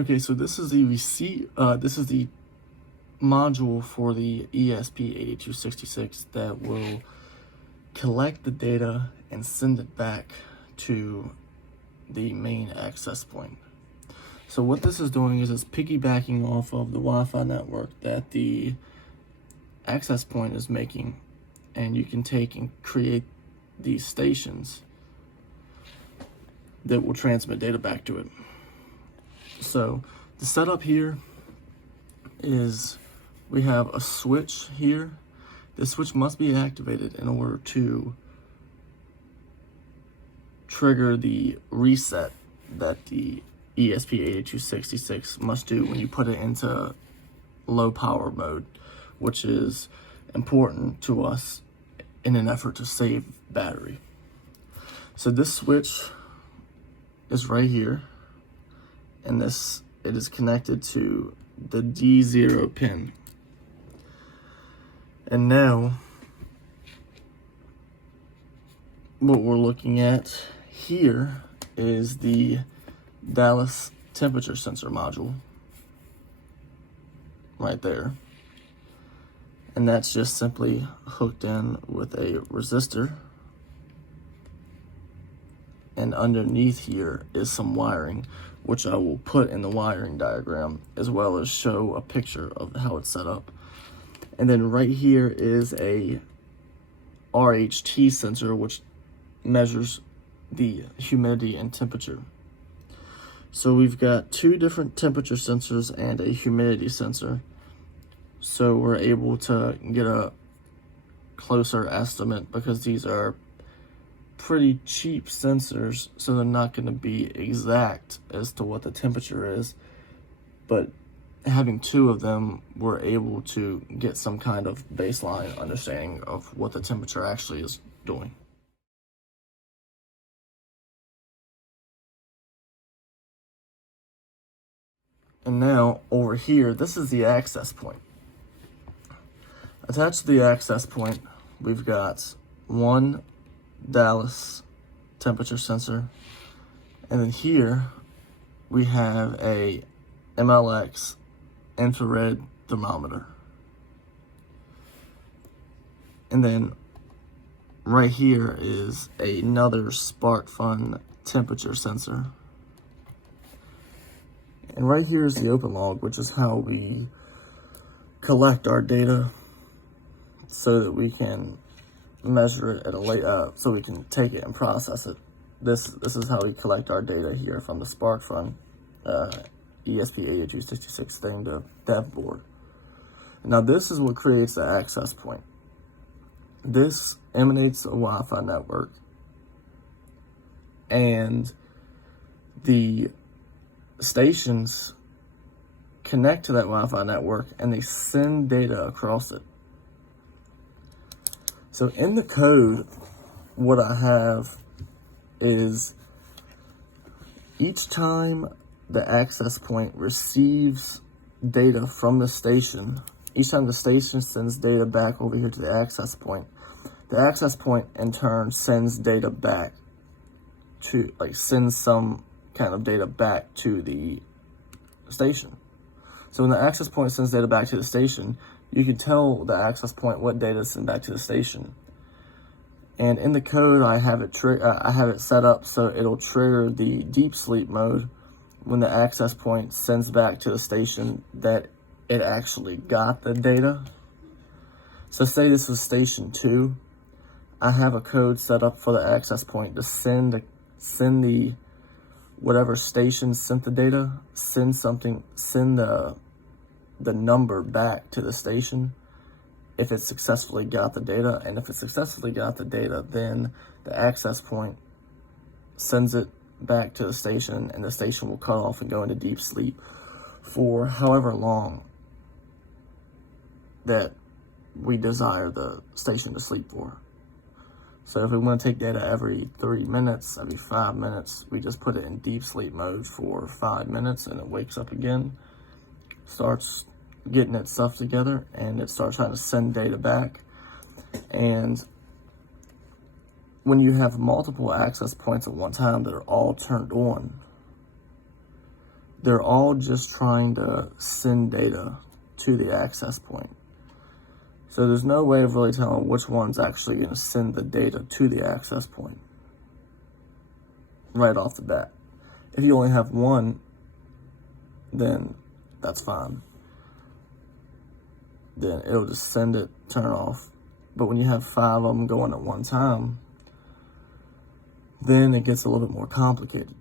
Okay, so this is the this is the module for the ESP-8266 that will collect the data and send it back to the main access point. So what this is doing is it's piggybacking off of the Wi-Fi network that the access point is making, and you can take and create these stations that will transmit data back to it. So the setup here is we have a switch here. This switch must be activated in order to trigger the reset that the ESP-8266 must do when you put it into low power mode, which is important to us in an effort to save battery. So this switch is right here, and it is connected to the D0 pin. And now what we're looking at here is the Dallas temperature sensor module right there. And that's just simply hooked in with a resistor. And underneath here is some wiring, which I will put in the wiring diagram, as well as show a picture of how it's set up. And then right here is a RHT sensor, which measures the humidity and temperature. So we've got two different temperature sensors and a humidity sensor. So we're able to get a closer estimate because these are pretty cheap sensors, so they're not going to be exact as to what the temperature is, but having two of them, we're able to get some kind of baseline understanding of what the temperature actually is doing. And now over here, this is the access point. Attached to the access point, we've got one Dallas temperature sensor, and then here we have a MLX infrared thermometer, and then right here is another SparkFun temperature sensor, and right here is the open log, which is how we collect our data so that we can measure it at a later, so we can take it and process it. This is how we collect our data here from the SparkFun ESP-8266 thing, the dev board. Now this is what creates the access point. This emanates a Wi-Fi network, and the stations connect to that Wi-Fi network and they send data across it. So in the code, what I have is each time the access point receives data from the station, each time the station sends data back over here to the access point in turn sends data back to, sends some kind of data back to the station. So when the access point sends data back to the station, you can tell the access point what data is sent back to the station. And in the code, I have it set up so it'll trigger the deep sleep mode when the access point sends back to the station that it actually got the data. So say this was station 2. I have a code set up for the access point to send the whatever station sent the data, send the number back to the station if it successfully got the data. And if it successfully got the data, then the access point sends it back to the station, and the station will cut off and go into deep sleep for however long that we desire the station to sleep for. So if we want to take data every 3 minutes, every 5 minutes, we just put it in deep sleep mode for 5 minutes, and it wakes up again, starts getting its stuff together, and it starts trying to send data back. And when you have multiple access points at one time that are all turned on, they're all just trying to send data to the access point. So there's no way of really telling which one's actually going to send the data to the access point right off the bat. If you only have one, then that's fine. Then it'll just send it, turn it off. But when you have 5 of them going at one time, then it gets a little bit more complicated.